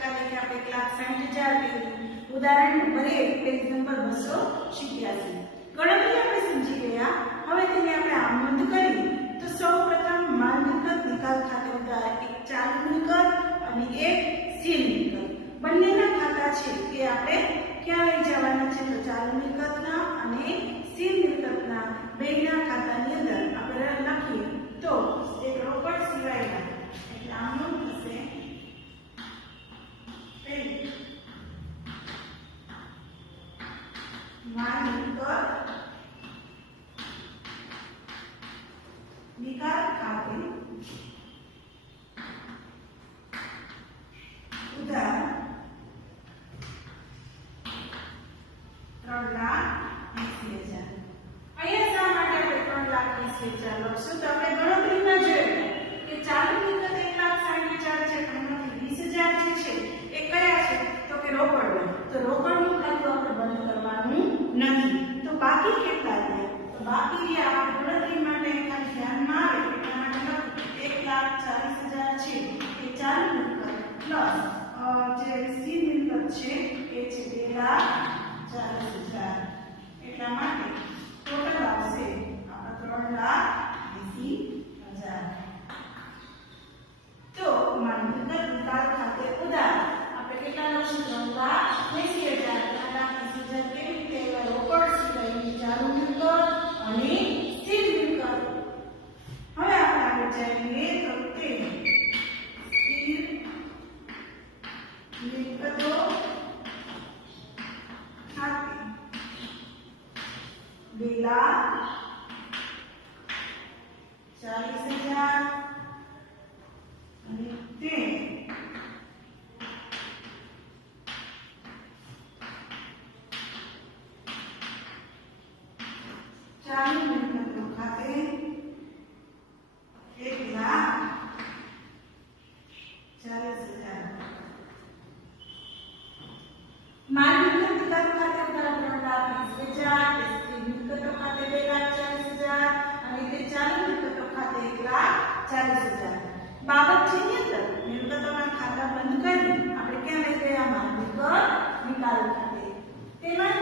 તરીકે આપણે 1,60,000 કર્યું. ઉદાહરણ નંબર 1 પેજ નંબર 287. ગણતરી આપણે સમજી ગયા. હવે તેને આપણે આમ નોંધ કરીએ તો સૌપ્રથમ માલ મિલકત નિકાલ ખાતે ઉધાર એક ચાલુ મિલકત અને એક સ્થિર મિલકત બંનેના ખાતા છે એ આપણે ક્યાં લઈ જવાના છે તો ચાલુ મિલકતના અને સ્થિર મિલકતના બેના ખાતાની અંદર આપણે લખીએ તો એક રોકડ સિવાયના એટલે આમનું થશે પહેલું માલ મિલકત નિકાલ ખાતે ઉધાર 3,80,000. અહીંયા શા માટે આપણે 3,80,000 લખશું તો આપણે ગણતરીમાં જોયું કે ચાલુ મિલકત 1,60,000 છે પણ એમાંથી 20,000 જે છે એ કયા છે તો કે રોકડના. તો રોકડનું ખાતું આપણે બંધ કરવાનું નથી. તો બાકી કેટલા થાય તો બાકી જે આપણે ગણતરી માટે ખાલી ધ્યાનમાં આવે એટલા માટે લખું 1,40,000 છે એ ચાલુ મિલકત પ્લસ જે સ્થિર મિલકત છે એ છે 2,40,000. એટલા માટે ટોટલ આવશે આપણા 3,80,000. તો માલ મિલકત નિકાલ ખાતે ઉધાર આપણે કેટલા લખશું 3,80,000. 3,80,000 કેવી રીતે રોકડ સિવાયની ચાલુ મિલકત અને સ્થિર મિલકત. હવે આપણે આગળ જઈએ તો તે સ્થિર મિલકતો ખાતે 2,40,000 અને તે ચાલુ મિલકતો ખાતે 1,40,000. માલ મિલકત નિકાલ ખાતે ઉધાર 3,20,000, સ્થિર મિલકતો ખાતે 2,40,000 અને તે ચાલુ મિલકતો ખાતે 1,40,000. બાબત છે ની અંદર મિલકતોના ખાતા બંધ કરી આપણે ક્યાં લઈ ગયા માલ મિલકત નિકાલ ખાતે. તેમાં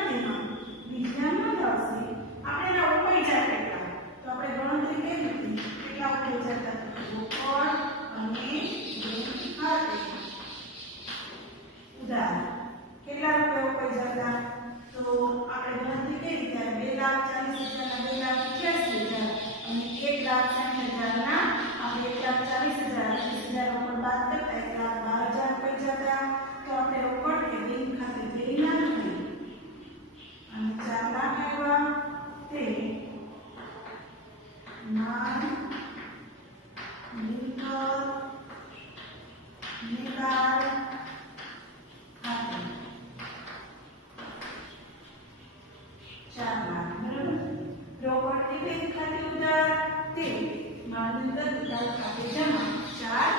બીજામાં આવશે આપણે એના ઉપૈજા કેટલા તો આપણે ગણતરી કેવી હતી કેટલા ઉપૈજા હતા રોકડ અને બેંક ખાતે ઉધાર કેટલા રૂપિયા ઉપૈજા હતા તો આપણે ગણતરી કેવી ત્યારે 2,40,000 ના 2,80,000 અને 1,60,000 ના આપણે 1,40,000 20,000 ઉપર બાદ કરતા 1,12,000 ઉપૈજા હતા. તો આપણે રોકડ કે બેંક ખાતે બેના નથી અને 4 લાખ આવ્યા તે માલ મિલકત નિકાલ ખાતે 4 લાખ બરાબર. રોકડ કે બેંક ખાતે ઉધાર તે માલ મિલકત નિકાલ ખાતે જમા 4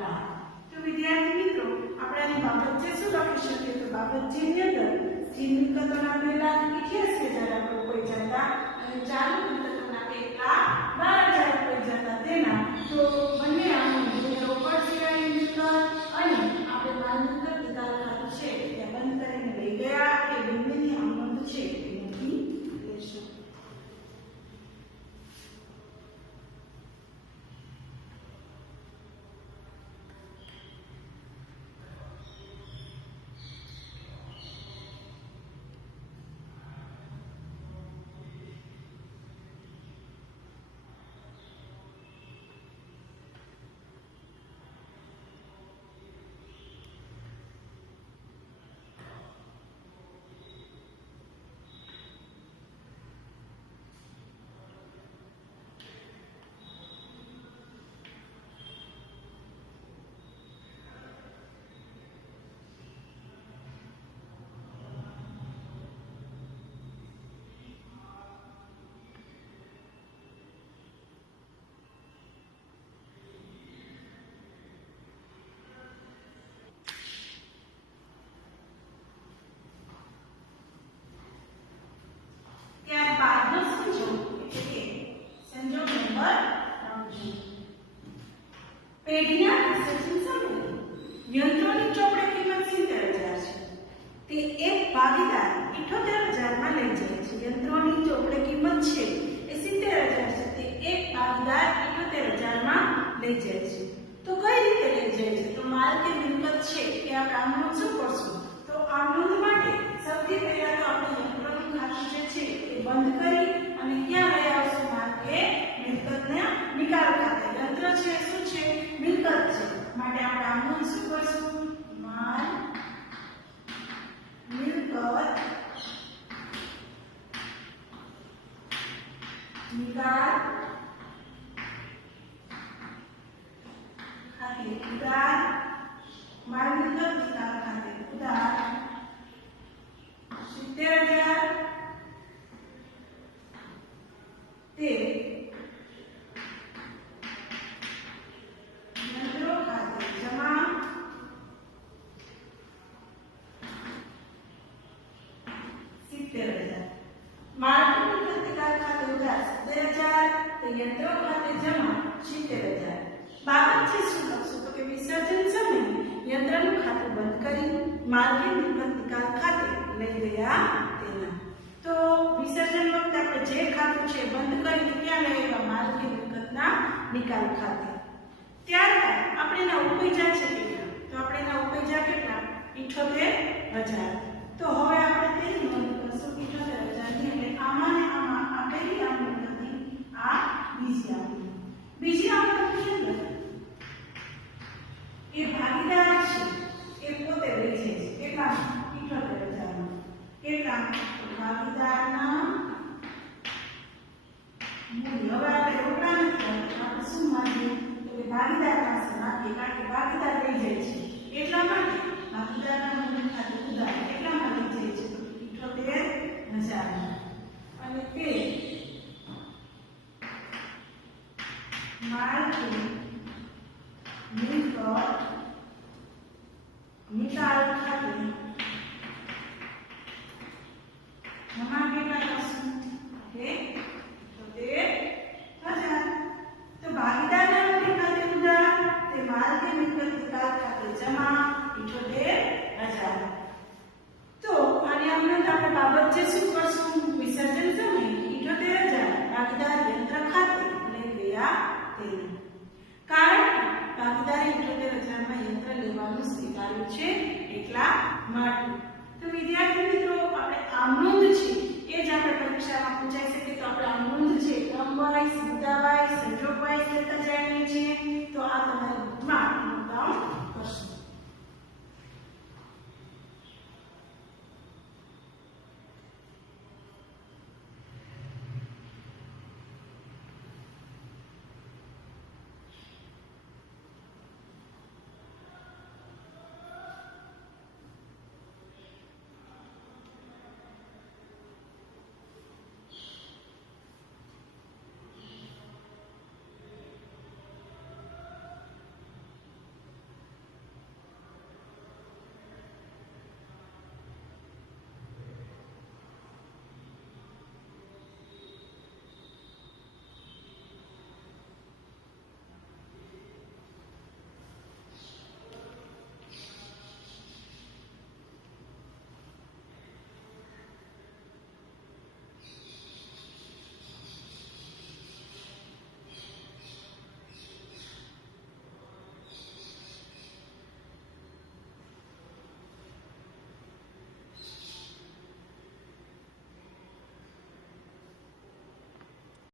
લાખ. તો વિદ્યાર્થી મિત્રો આપણે આની બાબત છે શું લખી શકીએ તો બાબત જે ની અંદર સ્થિર મિલકતોના 2,88,000 આપણે ઉપૈજા હતા અને ચાલુ મિલકતોના 1,12,000 ઉપૈજા હતા તેના તો બંને આનું રોકડ સિવાયની મિલકત અને આપણે લઈ જાય છે. તો કઈ રીતે લઈ જાય છે? તો માલ કે મિલકત છે કે આપણે આમ નોંધ શું કરશું? તો આમ નોંધ માટે સૌથી પહેલા તો આપણે યંત્રનું ખાતું જે છે એ બંધ કરી અને ક્યાં લઈ આવશું? માલ કે મિલકતના નિકાલ ખાતે. યંત્ર છે શું છે? મિલકત છે. માટે આપણે આમ નોંધ શું કરશું? માલ મિલકત નિકાલ ખાતે. ઉધાર માલ મિલકત નિકાલ ખાતે ઉધાર 70,000 તે યંત્રો ખાતે જમા 70,000. માલ મિલકત નિકાલ ખાતે ઉધાર 70,000 તે યંત્રો ખાતે જમા 70,000. બાબત છે શું લખશું? તો કે વિસર્જન સમયે યંત્રનું ખાતું બંધ કરી માલ કે મિલકત નિકાલ ખાતે લઈ ગયા તેના. તો વિસર્જન વખતે આપણે જે ખાતું છે બંધ કરીને ક્યાં લઈ આવ્યા? માલ કે મિલકતના નિકાલ ખાતે. ત્યારબાદ આપણે એના ઉપૈજા છે કેટલા? તો આપણે એના ઉપૈજા કેટલા? 78,000. તો હવે આપણે તેની નોંધ કરશું 78,000 ની. એટલે આમાં ને આમાં આ પહેલી આવડત હતી, આ બીજી આવડત. બીજી આવડત છે એ ભાગીદાર છે એ પોતે લઈ જાય છે. કેટલા? 78,000. કેટલા? ભાગીદારના મૂલ્ય. હવે આપણે રોકડા નથી, આપણે શું માનીએ? તો કે ભાગીદાર પાસે નાખીએ, કારણ કે ભાગીદાર લઈ જાય છે. એટલા માટે ભાગીદારના મૂલ્ય ખાતે ઉધાર કેટલામાં લઈ જાય છે? તો 78,000. અને તે માલ કે મિલકત નિકાલ ખાતે જમા કેટલા કરશું? 78,000. તો ભાગીદારના મૂલ્ય ખાતે ઉધાર તે માલ કે મિલકત નિકાલ ખાતે જમા 78,000. તો આની અમુક આપણે બાબત છે શું કરશું? વિસર્જન સમયે 78,000 ભાગીદાર યંત્ર ખાતે લઈ ગયા તેના. કારણ કે ભાગીદારે 78,000 માં યંત્ર લેવાનું સ્વીકાર્યું છે એટલા માટે. તો વિદ્યાર્થી મિત્રો, આપણે આમ નોંધ છે એ જ આપણે પરીક્ષામાં પૂછાઈ શકે. તો આપણે આમ નોંધ છે ક્રમ વાઇઝ, મુદ્દા વાઇઝ, સંજોગ વાઇઝ લેતા જઈએ છીએ.